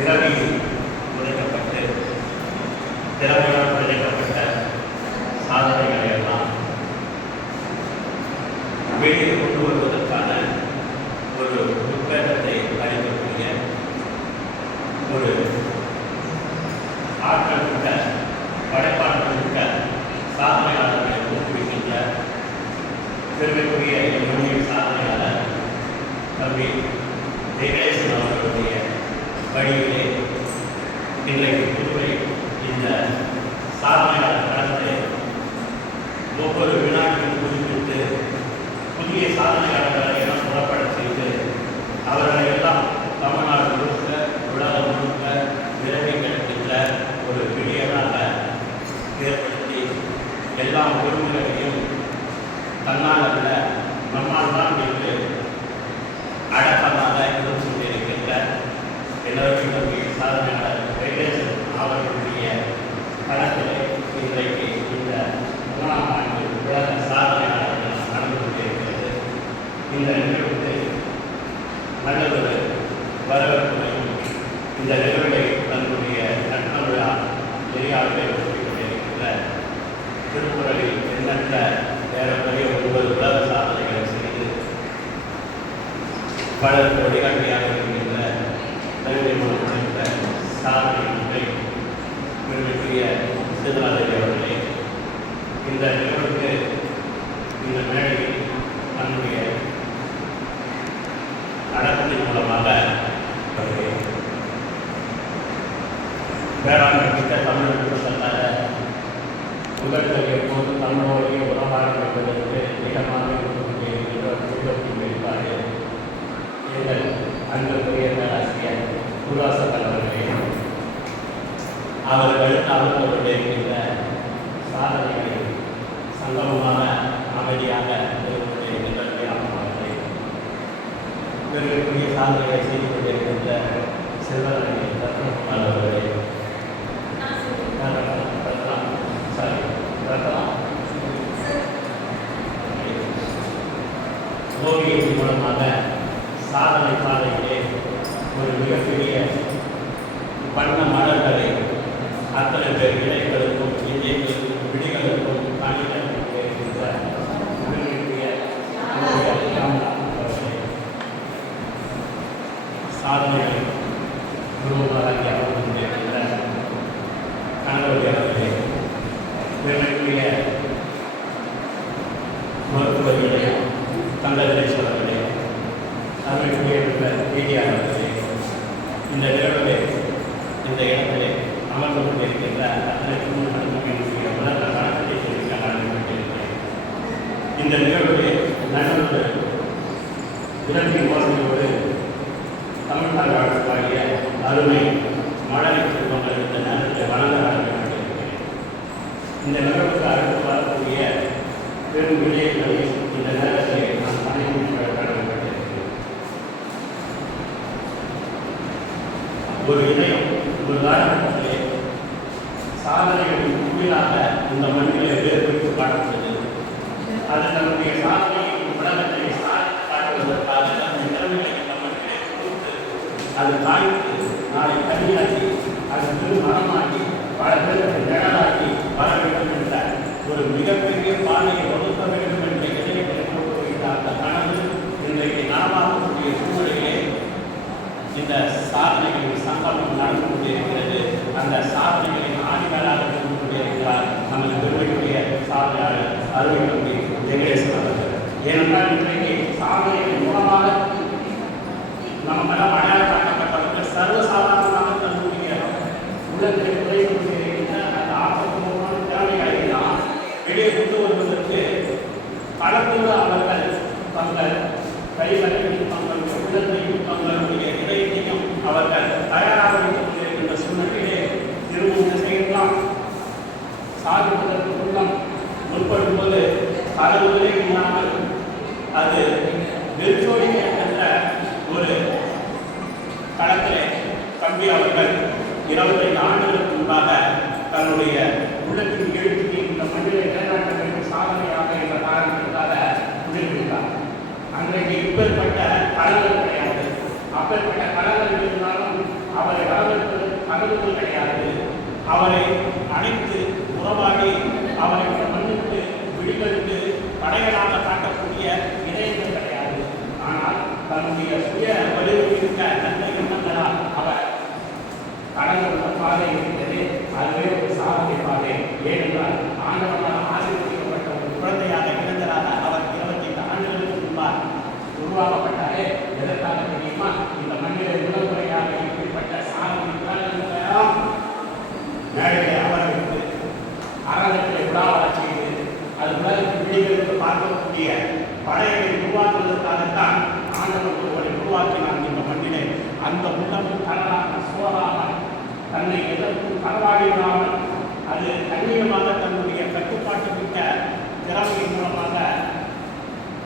பிறவியில் புதைக்கப்பட்டு திறமையால் புதைக்கப்பட்ட சாதனைகளை எல்லாம் வெளியே கொண்டு வருவதற்கான ஒரு உத்வேகத்தை அளிக்கக்கூடிய ஒரு ஆற்றல் மிக்க படைப்பாற்றல் மிக்க சாதனையாளர்களை ஊக்குவிக்கின்ற பெருமைக்குரிய என்னுடைய சாதனையாளர் தம்பி வெங்கடேசன் அவர்களுடைய வழியிலே இன்றைக்கு புதுவை இந்த சாதனையாளர் களத்தை ஒவ்வொரு வினாடியும் புதுப்பித்து புதிய சாதனையாளர்களை எல்லாம் புறப்பட செய்து அவர்களை எல்லாம் தமிழ்நாடு முழுக்க உலகம் முழுக்க விரைவி கிடைக்கின்ற ஒரு பிடியனாக ஏற்படுத்தி எல்லா உரிமைகளையும் தன்னால் அல்ல நம்மால் தான் என்று அடக்கமாக இருந்து கொண்டிருக்கின்ற எல்லோருக்கும் நம்பிக்கை சாதனையாளர் வெங்கடேசன் அவர்களுடைய களத்திலே இன்றைக்கு இந்த 1ஆம் ஆண்டு உலக சாதனையாளர் நடந்து கொண்டிருக்கிறது. இந்த நிகழ்வுக்கு நல்லதொரு வரவேற்பையும் இந்த நிகழ்வை தன்னுடைய நட்ப விழா நெறியாளர்களை ஒட்டிக் கொண்டிருக்கின்ற திருக்குறளில் எண்ணற்ற ஏறக்குறைய 9 உலக சாதனைகளை செய்து பலருக்கு வழிகாட்டியாக இருக்கின்ற தகுதி மூலம் சேர்ந்த சாதனை பெருமைக்குரிய சிதராதேவி அவர்களே, இந்த நிகழ்வுக்கு இந்த மேடையில் தன்னுடைய அடக்கத்தின் மூலமாக வேளாண்மை மிக்க தமிழர்களுக்கு சொல்லாத உங்கள் எப்போது தமிழோடைய உறவாக என்பதற்கு இடமாக இருக்கக்கூடிய வெளிப்பாடு எங்கள் அன்புக்குரிய பேராசிரியர் குருவாசன் அவர்களே, அவர்களுடைய இருக்கின்ற சாதனைகளை சங்கமமாக அமைதியாக இருக்கின்ற அவர்களே, இவர்களுக்குரிய சாதனைகளை செய்து கொண்டிருக்கின்ற செல்வராணி ரத்னகுமார் அவர்களே, ஓவியத்தின் மூலமாக சாதனை பாதையிலே ஒரு மிகப்பெரிய வண்ண மலர்களை அத்தனை பேர் இலைகளுக்கும் இந்தியர்களுக்கும் விடிகளுக்கும் காணிக்கின்ற சாதனைகளை குருவாகி அவர்களுடைய கணவரி அவர்களே, பெருமைக்குரிய மருத்துவர்களே, தங்கதேஸ்வரர்களே, தமிழுக்குரிய மீடியாளர்களே, இந்த நிகழ்வுகளை இந்த இடத்திலே அமர்ந்து கொண்டிருக்கின்ற அத்தனைக்கும் அனுமதியுடைய உலக கணக்கத்தை தெரிவிக்க நடந்து கொண்டிருக்கிறேன். இந்த நிகழ்வுகளை நடுவது இலக்கிய மோசடியோடு தமிழ்நாடு வாழ்க்கைய அருமை மழலை செல்வங்கள் இந்த நேரத்தில் வழங்க கொண்டிருக்கிறேன். இந்த நிகழ்வுக்கு அடுத்து வரக்கூடிய பெரும் விடயங்களை இந்த நேரத்தில் நான் பணிபுரிய கடமைப்பட்டிருக்கிறேன். ஒரு இதயம் ஒரு காலகட்டத்திலே சாதனைகளின் குவியலாக இந்த மண்ணிலே வேறுபடுத்தி காணப்பட்டது. அது தன்னுடைய சாதனையை உலகத்தை காட்டுவதற்காக தன்னுடைய திறமைகளை இந்த மண்ணிலே கொடுத்து அது தாய்த்து நாளை கனியாக்கி அது பெரும் மரமாக்கி பல பேருக்கு நிழலாக்கி வர வேண்டும் என்ற ஒரு மிகப்பெரிய பாதையை வகுக்க வேண்டும் என்ற இதயத்தை கொண்டு வருகின்ற அந்த கனவு இன்றைக்கு நனவாகக்கூடிய சூழலிலே இந்த சாதனைகளின் சங்கமம் நடந்து கொண்டிருக்கிறது. அந்த சாதனைகளின் ஆணிகளாக இருந்து கொண்டிருக்கிறார் நமது பெருமைக்குரிய சாதனையாளர் அருமை தம்பி வெங்கடேசன் அவர்கள். ஏனென்றால் இன்றைக்கு சாதனைகளின் மூலமாக நமக்கெல்லாம் அடையாளம் காட்டப்பட்டவர்கள் சர்வசாதாரணமாக தன்னுடைய உள்ளத்தை குறைந்து கொண்டிருக்கின்ற அந்த ஆக்கப்பூர்வமான திறமைகளை எல்லாம் வெளியே கொண்டு வருவதற்கு களத்தோடு அவர்கள் தங்கள் கைகளையும் தங்களுடைய உள்ளத்தையும் தங்களுடைய இதயத்தையும் அவர்கள் தயாராக வைத்துக் கொண்டிருக்கின்ற சூழ்நிலையிலே திருமணம் செய்யலாம் சாதிப்பதற்கு உள்ளம் முற்படும் போது கலவுகளே இல்லாமல் அது வெற்றோடி என்ற ஒரு களத்திலே தம்பி அவர்கள் 25 ஆண்டுகளுக்கு முன்பாக தன்னுடைய உள்ளத்தின் எழுத்துக்கு இந்த மண்ணிலே நிலைநாட்ட வேண்டும் சாதனையாக என்ற காரணத்திற்காக முடிவுகிறார். அன்றைக்கு இப்பேற்பட்ட களங்கள் கிடையாது. அப்பேற்பட்ட களங்கள் இருந்தாலும் அவரை வளர்ந்து அவரை அழைத்து உறவாடி அவரை மன்னித்து விடுதலுக்கு படைகளாக காட்டக்கூடிய இதயங்கள் கிடையாது. ஆனால் தன்னுடைய சுய வலுவிற்க நல்ல எண்ணங்களால் அவர் கடந்த பாதை இருக்கிறது. அதுவே ஒரு சாதனை பாதை. ஏனென்றால் ஆண்டவனால் ஆசீர்வதிக்கப்பட்ட ஒரு குழந்தையாக இளைஞராக அவர் 25 ஆண்டுகளுக்கு முன்பாக உருவாக்கப்பட்டாரே. எதற்காக தெரியுமா? இந்த மண்ணிலே முதன்முறையாக இப்படிப்பட்ட சாதனை மேடையை அவரை வைத்து அரங்கத்தை விழாவரச் செய்து அது உலகத்தின் விடிகளுக்கு பார்க்கக்கூடிய படையை உருவாக்குவதற்காகத்தான் ஆண்டவர் ஒருவரை உருவாக்கினார் இந்த மண்ணிலே. அந்த உள்ளமும் தளராக சோறாக தன்னை எதற்கும் களவாடிவிடாமல் அது கண்ணியமாக தன்னுடைய கட்டுப்பாட்டு மிக்க திறமையின் மூலமாக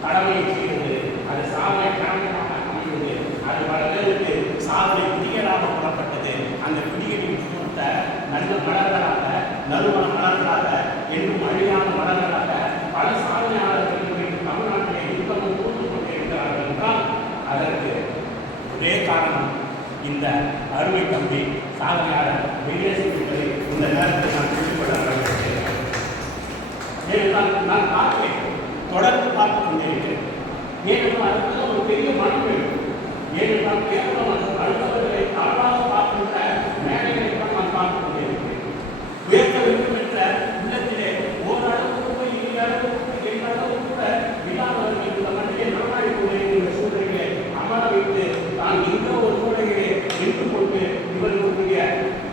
கடமையை செய்தது. அது சாதனை கடமையாக அமைந்தது. அது பல பேருக்கு சாதனை விடியலாக புறப்பட்டது. அந்த விடியலின் கொடுத்த நல்ல மலர்களாக, நறுமண மலர்களாக, என்றும் அழியாத மலர்களாக பல சாதனையாளர்கள் தமிழ்நாட்டிலே யுத்தமும் கூட்டு கொண்டே இருக்கிறார்கள் என்றால் அதற்கு ஒரே காரணம் இந்த அருமை தம்பி சாதனையாளர் விக்னேஷ் என்பதை இந்த நேரத்தில் நான் சொல்லிக்கொள்ள ஏனென்றால் நான் பார்க்கிறேன், தொடர்ந்து பார்த்து கொண்டிருக்கிறேன். ஏனென்றால் அதுக்கு ஒரு பெரிய மனம் வேண்டும். ஏனென்றால் கேவலம் அடுத்தவர்களை தாழ்வாக பார்க்கின்ற மேடைகளை நான் பார்த்து கொண்டிருக்கிறேன். உயர்த்த வேண்டும் என்ற உள்ளத்திலே ஓரளவு கூட இல்லாதளவு கூட இல்லாதவர்கள் இந்த மண்ணிலே நடமாடி கொண்டிருக்கின்ற சூழ்நிலைகளை அமர வைத்து தான் எந்த ஒரு சூழ்நிலையை நின்று கொண்டு இவர்களுடைய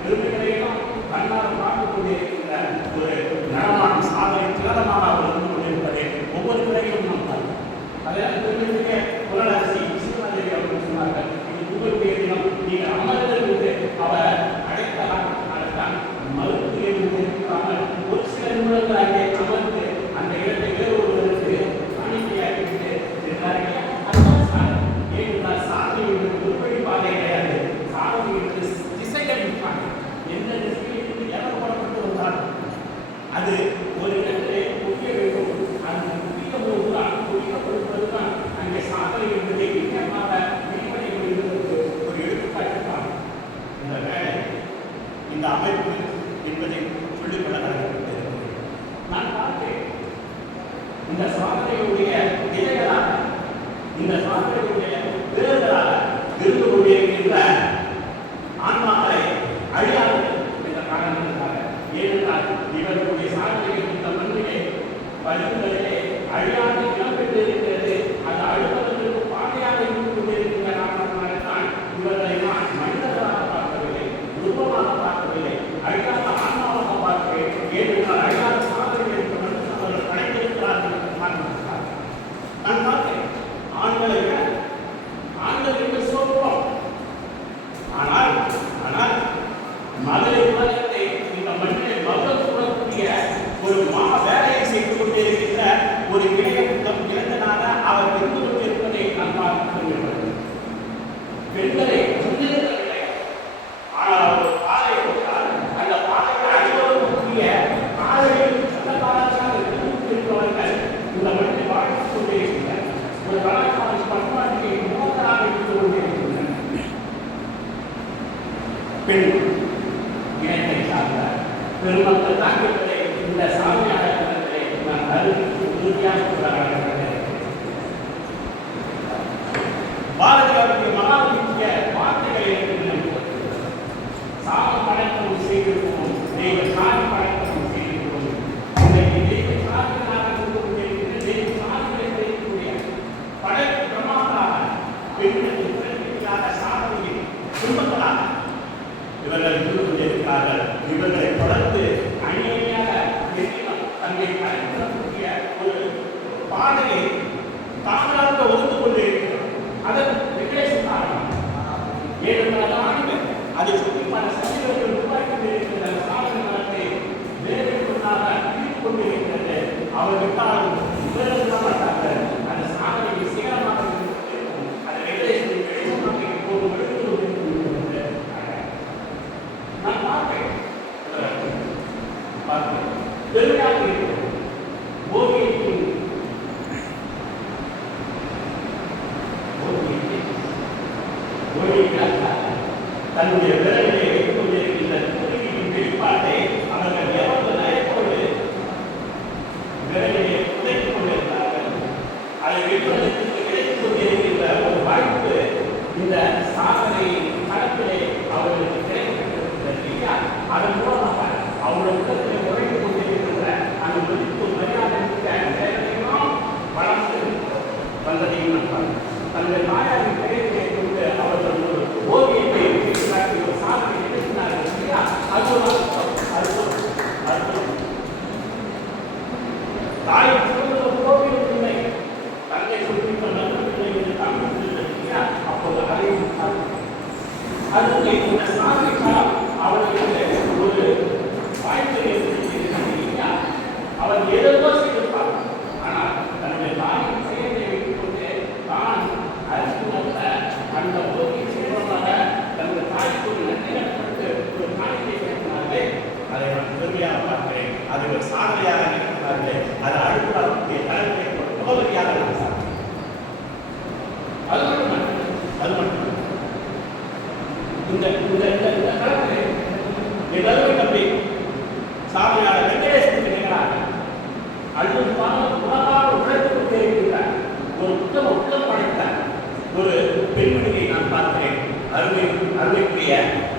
பெருமைகளையெல்லாம் கண்ணால் பார்த்துக் கொண்டிருக்கின்ற ஒரு நடமாடும் சாதனை திறனமாக அவர் இருந்து கொண்டிருப்பதை ஒவ்வொரு துறையிலும் நாம் பார்க்கிறோம். அதனால் பெருமைக்கு புலனரசி சிவநாதேவி அவர்கள் சொன்னார்கள், இது உங்களுடைய தினம், நீங்கள் அமர்ந்தது என்று அவர் அழைத்ததான் மறுத்து இருக்காமல் ஒரு சில நிமிடங்கள் அங்கே அமர்ந்து அந்த இடத்தை வேறு ஒருவருக்கு காணிக்கையாக்கிவிட்டு இருக்கிறார்கள். ஏனென்றால் சாதனை என்பது உருப்படி பாதை கிடையாது. சாதனை என்பது திசைகள் இருப்பாங்க. எந்த திசையிலிருந்து இறக்கப்படப்பட்டு வந்தாலும் அது ஒரு இடத்திலே குவிய வேண்டும். அந்த குவியும் போதுதான் குவிக்கப்படுவதுதான் அங்கே சாதனை என்பதை நிச்சயமாக வெளிப்படை என்பதற்கு ஒரு எடுத்துக்காட்டுத்தான் இந்த வேலை, இந்த அமைப்பு என்பதை சொல்லிக்கொள்ள கடமைப்பட்டிருக்கிறேன். நான் பார்த்தேன் இந்த சாதனையுடைய நிலைகளாக, இந்த சாதனையுடைய வேறுகளாக இருந்து கொண்டிருக்கின்ற ஆன்மாக்களை அழியாது என்ற காரணத்திற்காக. ஏனென்றால் இவர்களுடைய சாதனைகள் இந்த மண்ணிலே பதிவுகளிலே அழியாது இடம்பெற்று இருக்கிறது. அது அழுவதற்கு பாதையாக இருந்து கொண்டிருக்கின்ற காரணத்தினால்தான் இவர்களை நான் மனிதர்களாக பார்க்கவில்லை, உருவமாக பார்க்கவில்லை, அழியாத ஆன்மாவாக பார்க்கிறேன். ஏனென்றால் அழியாத சாதனைகள் இந்த மண்ணில் அவர்கள் படைத்திருக்கிறார்கள் என்ற காரணத்திற்காக நான் பார்த்தேன். ஆண்களை விட ஆண்கள் என்று சொல்வோம். ஆனால் ஆனால் மதுரை உலகத்தை இந்த மண்ணிலே மகள் கூடக்கூடிய ஒரு வேலையை செய்து கொண்டிருக்கின்ற ஒரு இளைஞம் இளைஞனாக அவர் இருந்து கொண்டிருப்பதை நான் பார்த்து கொண்டிருக்கிறேன். பெண்களை முன்னிறுத்தவில்லை. ஆனால் ஒரு பாதை கொடுத்தால் அந்த பாதையை அணிவதற்குரிய பாதையில் சட்டக்காரர்களாக இருப்பவர்கள் இந்த மண்ணை வாழ்த்துக் கொண்டிருக்கின்றனர். ஒரு கலாச்சார பண்பாட்டுக்கு மூத்தராக இருந்து கொண்டிருக்கின்றனர். பெண் இனத்தை சார்ந்த பெருமக்கள் தான் என்பதை இந்த சாதனையாளர்களை நான் அறிவித்து உறுதியாக கூறாகிறேன். பாரதியாருடைய மகாமுக்கிய வார்த்தைகளை எனக்கு சாமம் படைத்தம் செய்திருப்போம், தெய்வ சாமி படைத்தம் செய்திருப்போம். இன்றைக்கு தெய்வ சாதனையாக இருந்து கொண்டிருக்கின்ற தெய்வ சாதனை செய்யக்கூடிய படைப்பு பிரமாதாக பெண்களுக்கு பிறப்பிக்காத சாதனையின் குடும்பங்களாக இவர்கள் இருந்து கொண்டிருக்கிறார்கள். இவர்களை தொடர்ந்து அந்நியமாக தன்னை அழைக்கக்கூடிய ஒரு பாதையை தாங்களாக ஒதுந்து கொண்டிருக்கிறார். அதன் விக்னேஷ் காரணம் ஏனென்றால் ஆண்கள் அதை சுற்றி பல சமயங்கள் உருவாக்கி கொண்டிருக்கின்ற சாதனை மரத்தை வேறு கொண்டாக பிடித்துக் கொண்டிருக்கிறது. அவர் விட்டாலும் இவர்கள் மாட்டார்கள். அந்த சாதனை சீரமாக இருக்கும். அதை விக்னேஷ் வெளிச்சமாக இப்போது எடுத்து கொண்டிருக்கிறது. நான் பார்க்கிறேன் பெருமையாக இருக்கிறது. ஓவியத்தின் தன்னுடைய விரலிலே வைத்துக் கொண்டிருக்கின்ற குருவியின் வெளிப்பாட்டை அதை வெல்வதற்கு கிடைத்துக் கொண்டிருக்கின்ற ஒரு வாய்ப்பு இந்த சாதனை களத்திலே அவர்களுக்கு கிடைக்கப்பட்டிருக்கிறது இல்லையா? அதன் மூலமாக அவருடைய உள்ளத்தில் உழைத்து கொண்டிருக்கின்ற அந்த மதிப்பு மரியாதையெல்லாம் வளர்ந்து வந்ததையும் நான் தன்னுடைய தாயாரின் பெயரை கொண்டு அவர்கள் ஒரு ஓவியத்தை காட்டி ஒரு சாதனை நிகழ்த்தினார்கள் இல்லையா? அது ஒரு அற்புதம். தாய் சொல்வது ஒரு ஓவியம் இல்லை, தந்தை சொல்லிவிட்ட நல்லவில்லை என்று தமிழ் அப்போது அதையும் அது இந்த சாதனைக்கால் அவர்களுக்கு ஒரு வாய்ப்பு ஏற்படுத்தி அவர் எதோ செய்திருப்பார். ஆனால் தன்னுடைய தாயின் செயலை வைத்துக் கொண்டு தான் அறிந்துள்ள அந்த ஓவியம் செய்வதாக தன்னுடைய தாய்க்கு ஒரு நன்றிப்பட்டு ஒரு காணிக்கை கேட்கிறார்களே, அதை நான் பெருமையாக பார்க்கிறேன். அதை ஒரு சாதனையாக நினைக்கிறார்களே, அது அடுத்த தலைமுறை முகவரியாக இருக்கிறார். அது மட்டும் இந்த களத்தில் எல்லாருமே தம்பி சாதனையாளர் வெங்கடேசனுக்கு நிகராக அல்லும் உலகாக உழைத்துக் கொண்டே இருக்கின்றார். ஒரு உள்ளம் படைத்த ஒரு பெண்மணியை நான் பார்க்கிறேன். அருமைக்குரிய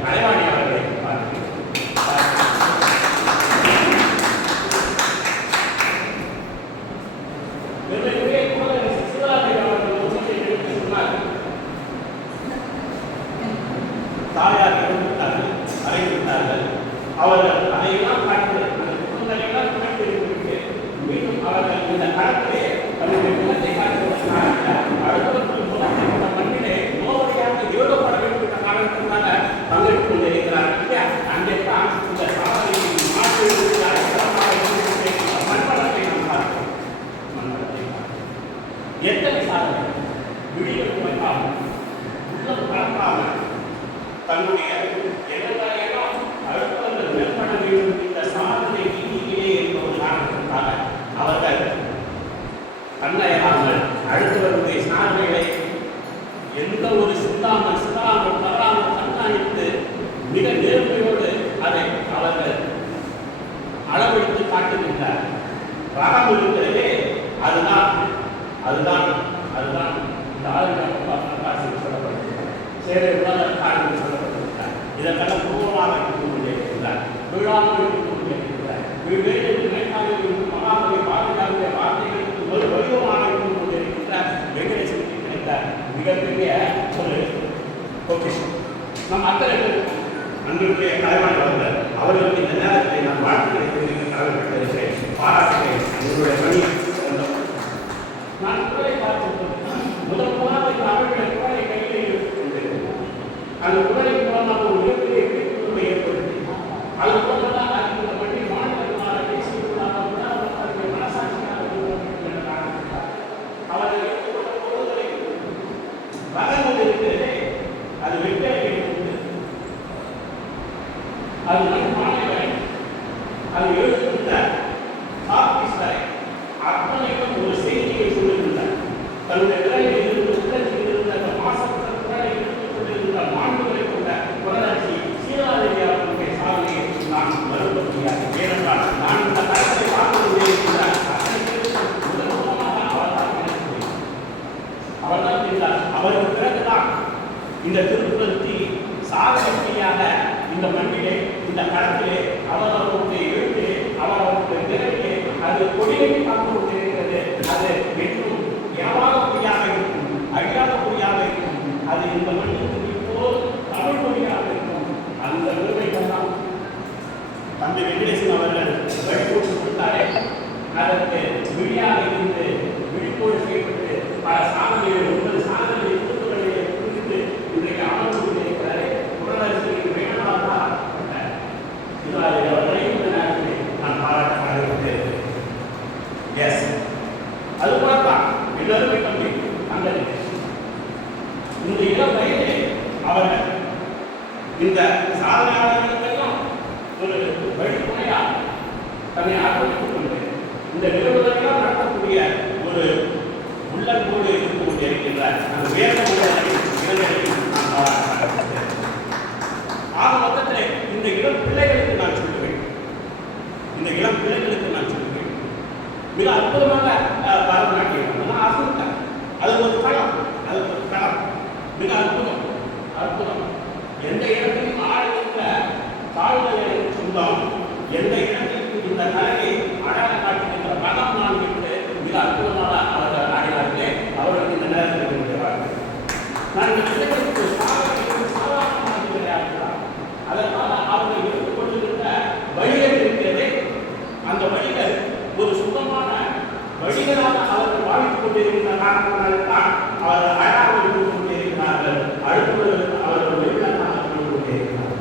அலைவாணி அவர்களை பார்க்கிறேன். தாயார் இறந்துவிட்டார்கள், அறைந்துவிட்டார்கள். அவர்கள் அதையெல்லாம் காட்டுவதெல்லாம் காட்டிவிட்டு மீண்டும் அவர்கள் இந்த களத்திலே தன்னுடைய குலத்தை காட்டுவதற்காக அடுத்தவர்கள் குலத்தை இந்த மண்ணிலே நோவடியாக எழுதப்பட வேண்டும் என்ற காரணத்திற்காக பங்கெடுத்துக் கொண்டிருக்கிறார்கள். அங்கே தான் இந்த சாதனையை மாற்று மண்வளத்தை நாம் பார்க்கிறோம். எத்தனை சாதனை விடியல் குறைக்காமல் உள்ளம் கலக்காமல் தன்னுடைய எல்லாம் அடுத்தவர்கள் மேம்பட வேண்டும் இந்த சாதனை நீதியிலே என்பது காரணத்திற்காக அவர்கள் தன்னையாமல் அடுத்தவருடைய சாதனைகளை எந்த ஒரு சிந்தாமல் தவறாமல் கண்காணித்து மிக நேர்மையோடு அதை அவர்கள் அளவெடுத்து காட்டுகின்றார். ரகம் இருக்கிறதே, அதுதான் இந்த ஆளுநர் சொல்லப்படுகிறது. சேவை உலகத்தார்கள் சொல்லப்பட்டிருக்கிறார். இதற்கெல்லாம் பூர்வமாக இருந்து கொண்டிருக்கிறார். விழாமல் இருந்து கொண்டிருக்கிறார். மகாபலி பாதுகாப்புடைய வார்த்தைகளுக்கு ஒரு வடிவமாக இருந்து கொண்டிருக்கிறார். வெங்கடேசனுக்கு கிடைத்த மிகப்பெரிய ஒரு பொக்கிஷம். நம் அத்தனை அன்றைய கலைவாணி வந்தார். அவர்களுக்கு இந்த நேரத்தில் நான் வாழ்த்துக்களை கடமைப்பட்டிருக்கிறேன், பாராட்டுகிறேன். உங்களுடைய பணி நான் குரலை பார்த்திருக்கிறேன். முதல் இந்த அவர்களுடைய குரலை கையில் எடுத்துக்கொண்டிருக்கிறேன். அந்த குரலை மூலமாக ஒரு மிகப்பெரிய விழிப்புணர்வை ஏற்படுத்தி அது போலதான் இந்த மண்ணில் மாநிலமாக பேசியிருப்பதாக மனசாட்சியாக என்ற காரணத்திற்காக அவர்கள் எடுத்துக்கொண்ட பொருள்களை ரகங்கள் இருக்கிறதே, அது வெற்றி அது மாணவரை அது எழுதுகின்ற ஆபீஸ்வரை அத்தனைக்கும் ஒரு செய்தியை சொல்லுகின்றார். தன்னுடைய விலையில் இருந்து உள்ளத்தில் இருந்த அந்த மாசத்த குரலை எடுத்துக் கொண்டிருந்த மாண்புகளை கொண்ட குரலாட்சி சீராதேவி அவர்களுடைய சாதனையை நான் மறுக்க முடியாது. ஏனென்றால் நான் இந்த தரத்தை பார்க்க முடியிருக்கின்ற அத்தனை பேருக்கு முதல்வமாக அவர்தான் அவர்தான் இருந்தார். அவருக்கு பிறகுதான் இந்த திருப்பதி சாதனையாக இந்த மண்ணிலே இந்த களத்திலே அவர்களுடைய எழுத்து அவர்களுடைய திறமையை அது கொடியை பார்த்து கொண்டிருக்கிறது. அது என்றும் யாவாத மொழியாக இருக்கும், அழியாத மொழியாக இருக்கும். அது இந்த மண்ணுக்கு இப்போது தமிழ் மொழியாக இருக்கும். அந்த நிலைமைகள்லாம் தந்தை வெங்கடேசன் அவர்கள் வழிபோட்டு கொடுத்தாரே, அதற்கு விழியாக இருந்து விழிப்போடு செய்யப்பட்டு பல சாதனைகள் 9 சாதனை எழுத்துக்களை குறித்து இன்றைக்கு அமர்ந்து கொண்டிருக்கிறாரே குரலரசின் வேணாக அவர்களையும் இந்த நேரத்தில் நான் பாராட்ட பாடுகிறேன். எஸ், அது போலத்தான் எல்லாருமே தம்பி அந்த இந்த இளம் வயதிலே அவர்கள் இந்த சாதனையாளர்களுக்கெல்லாம் ஒரு வழிமுறையாக தன்னை அர்ப்பணித்துக் கொண்டு இந்த நிறுவனங்களால் நடத்தக்கூடிய ஒரு உள்ளன்போடு இருந்து கொண்டிருக்கின்ற அந்த வேத இளைஞர்களுக்கு நான் பாராட்டுகிறேன். ஆக மொத்தத்தில் இந்த இளம் பிள்ளைகளுக்கு நான் சொல்லுவேன், மிக அற்புதமாக பரதநாட்டியம் அசுத்தம். அது ஒரு களம், அது ஒரு களம். மிக அற்புதம், அற்புதம். எந்த இடத்திலும் ஆடுகின்ற கால்களை சொந்தம், எந்த இடத்திற்கு இந்த கலையை அடையாளம் காட்டுகின்ற மதம் நான் என்று மிக அற்புதமாக அவர்கள் ஆடினார்களே. அவர்களுக்கு இந்த நேரத்தில் இருக்கிறார்கள். நான் இந்த பிள்ளைகளுக்கு சாதாரணமாக விளையாடுகிறார். அதற்காக அவர்கள் எடுத்துக்கொண்டிருந்த வழிகள் இருக்கிறதே, அந்த வழிகள் ஒரு சுத்தமான வழிகளாக அவர்கள் வாழ்த்துக் கொண்டிருக்கின்ற காரணத்தினால்தான் அவர்கள் அழகாக இருந்து கொண்டிருக்கிறார்கள். அடுத்தவர்களுக்கு அவர்கள் வெளிநாட்டாக கொண்டு கொண்டிருக்கிறார்கள்.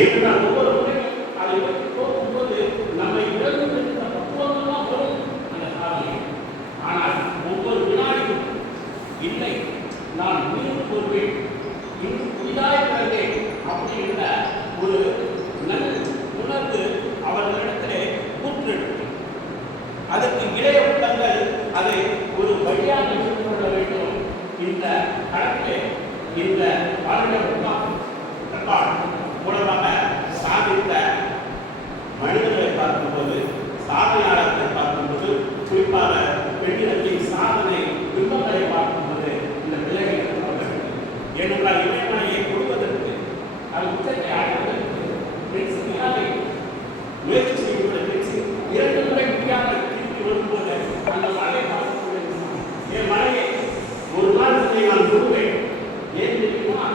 ஏனென்றால் ஒவ்வொரு முறையும் அதை பற்றி போகும்போது நம்மை இழந்து இருந்த பக்குவமெல்லாம் வரும் அந்த சாதனை. ஆனால் ஒவ்வொரு வினாடியும் இல்லை, நான் மீண்டும் கொள்வேன், இன்னும் புதிதாய் பிறந்தேன் அப்படின்ற ஒரு நல் உணர்வு அவர்களிடத்திலே ஊற்றெடுக்கும். அதற்கு இளைய உள்ளங்கள் அதை ஒரு வழியாக எடுத்துக்கொள்ள வேண்டும். இந்த கணக்கு இந்த மூலமாக சாதித்த மனிதர்களை பார்க்கும்போது, சாதனையாளர்களை பார்க்கும்போது, குறிப்பாக பெண்ணிடத்தின் சாதனை பிம்பங்களை பார்க்கும்போது இந்த பிள்ளைகளுக்கு ஏனென்றால் இளைஞனையை கொடுப்பதற்கு அது உச்சத்தை ஆடுவதற்கு முயற்சி செய்வதற்கு இரண்டு முறை முடியாமல் திருப்பி வரும்போது அந்த மழையை பார்த்து என் மழையை ஒரு நாள் நான் கொடுப்பேன். ஏன் தெரியுமா?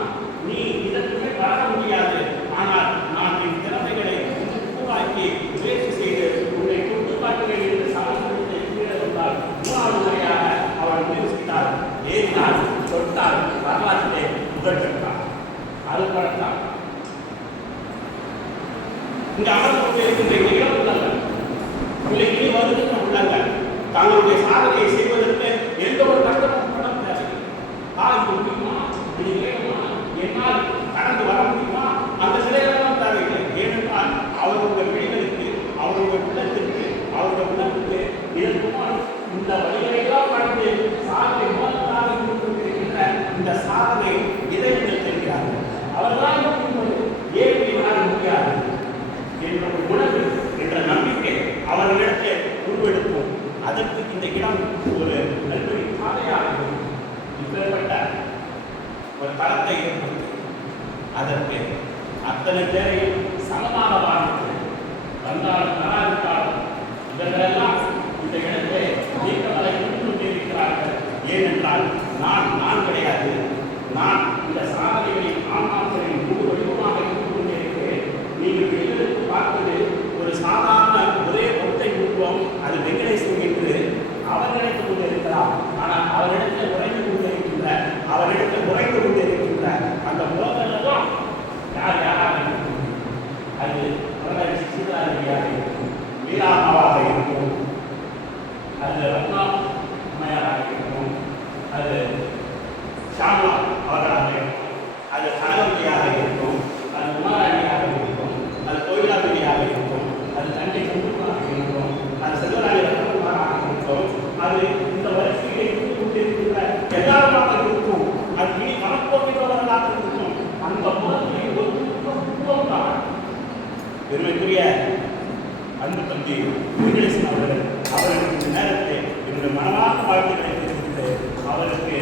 நீ இதற்கு வர முடியாது, ஆனால் நான் என் திறமைகளை உருவாக்கி முயற்சி செய்து உன்னை கொண்டு காட்டுவேன் என்று சமஸ்கிருதத்தை கீழே வந்தால் மூணாவது முறையாக அவள் முயற்சித்தாள், ஏறினாள், தொட்டாள், வரலாற்றிலே முதல் பெற்றாள். அது படத்தான் இந்த அமர்ந்து கொண்டிருக்கின்ற இளம் உள்ளங்கள், பிள்ளைகளே வருகின்ற உள்ளங்கள் தங்களுடைய சாதனையை செய்வதற்கு எந்த ஒரு கஷ்டமும் பட முடியாது. இது முடியுமா, இது வேணுமா, என்னால் கடந்து வர முடியுமா, அந்த நிலையெல்லாம் தேவையில்லை. ஏனென்றால் அவருடைய விழிகளுக்கு, அவருடைய உள்ளத்திற்கு, அவருடைய உணர்வுக்கு இதற்குமால் இந்த வழிகளையெல்லாம் கடந்து சாதனை மூலத்தாக கொண்டிருக்கின்ற இந்த சாதனை இதயங்கள் தெரிகிறார்கள். அவர்களால் முடியும்போது ஏன் என்னால் முடியாது என்ற ஒரு உணர்வு, என்ற நம்பிக்கை அவர்களிடத்தை உருவெடுப்போம். அதற்கு இந்த இடம் ஒரு நல்வழி பாதையாக இப்பேற்பட்ட ஒரு தளத்தை ஏற்படுத்தி அதற்கு அத்தனை பேரையும் சமமாக வாழ்ந்து வந்தாலும் வராவிட்டாலும் இவர்களெல்லாம் இந்த இடத்தை நீக்கமலை கொண்டிருக்கிறார்கள். ஏனென்றால் நான் கிடையாது, நான் இந்த சாதனைகளின் ஆன்மாக்களின் முழு வடிவமாக இருந்து கொண்டிருக்கிறேன். நீங்கள் வெளியிலிருந்து பார்ப்பது ஒரு சாதாரண ஒரே ஒற்றை உருவம், அது வெங்கடேசன் என்று அவர் நினைத்துக் கொண்டிருக்கிறார். ஆனால் அவரிடத்தில் உறைந்து கொண்டிருக்கின்ற அந்த முகங்களெல்லாம் யார் யாராக இருக்கும்? அது சீதாரதியாக இருக்கும், வீராமாவாக இருக்கும், அது ரத்னா அம்மையாராக இருக்கும், அது ஷாமா அவர்களாக இருக்கும், அது கனகவியாக இருக்கும், அது உமாராணியாக இருக்கும், அது கோயிலாபிரியாக இருக்கும், அது தஞ்சை குங்குமமாக இருக்கும், அது செல்வராணி ரத்னகுமாராக இருக்கும், அது இந்த வரிசையை இருந்து கொண்டிருக்கின்ற எல்லாருமாக இருக்கும், அது இனி மனப்போக்கின்றவர்களாக இருக்கும். அந்த முகத்திலே ஒரு உருவம் பெருமைக்குரிய அன்பு தம்பி வெங்கடேசன் அவர்களுக்கு இந்த நேரத்தை என்னுடைய மனமான வாழ்த்துக்களை தெரிவித்து அவருக்கு